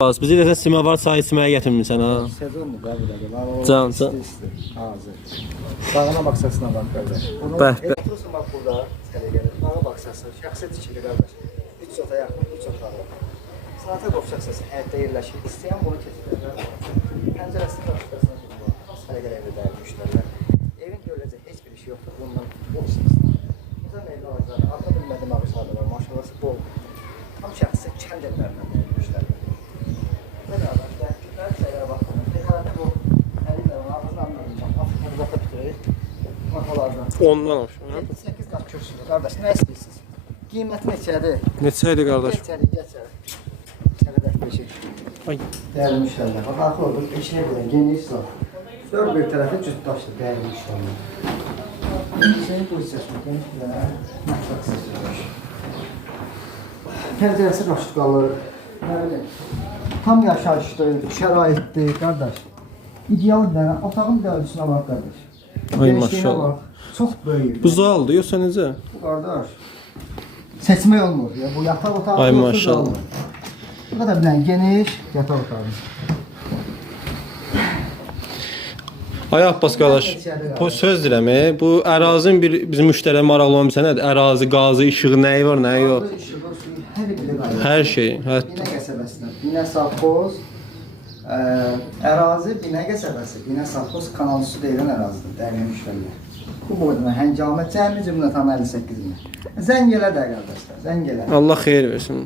Az bizi de simavar çayı içməyə gətirmisən ha. Sezondur da burada. Can. Hazır. Dağına baksasına bak kardeş. Oturursun bak burada. Sene gelir. Dağa baksasın. Şəxsi tikili kardeş. 3 sota yaxın, 3 otağı var. Saata qopacaqsın, həyətdə yerləşir. İstəyən bunu keçirir. Pəncərəsini açdırsın. Sənə gələyində dəyərli müştərilər. Evin görüləcək heç bir şey yoxdur. Bundan bol istisna. Burada meyvə ağacları, adını bilmədiyim ağacları var. Maşallah bol. Tam şəxsi kənd evlərindən dəyərli müştərilər. Belə ağaclar, günlər şeylərə baxın. Dekarəndə bu əlimlə ağzını anlayacağım. Afrikada da bitirir. Makalardan. Ondan olmuş. 8 qat kürsüdür. Qardaş, nə istəyirsiniz? Qiyməti neçədir? Neçə idi qardaş? Neçədir, geçər. Çərədək beşik. Ay. Dəyərli müştərilər. Bax, arxa olur, beşiyə görə geniş zor. Dörd bir tərəfi cütdaşdır, dəyərli müştərilər. Şeyin bu hissəsində geniş bir dənə məqsəd seçilir. Pəncərəsi qaşıqalır. Nə bilim, tam yaşayışdır, şəraitdir, qardaş. İdeal bir dənə, otağın bir ölçüsünə bax, qardaş. Ay maşallah. Çox böyük. Bu zaldır, yoxsa necə? Bu qardaş. Seçmək olmur ya. Bu yataq otağı. Ay maşallah. Bu da bilən geniş yataq otağı. Ay Abbas qardaş, bu söz deyirəm, bu ərazinin bir bizim müştəriyə maraqlı olan bir sənədir. Ərazi, qazı, işığı, nəyi var, nəyi yox? Hər şey. Binə qəsəbəsində. Binə Savxoz, ərazi Binə qəsəbəsi. Binə Savxoz kanal üstü deyilən ərazidir, dəyərli müştərilər. Bu boyda həngamət cəmi cümlə tam 58 min. Zəng elə də qardaşlar, zəng elə. Allah xeyir versin.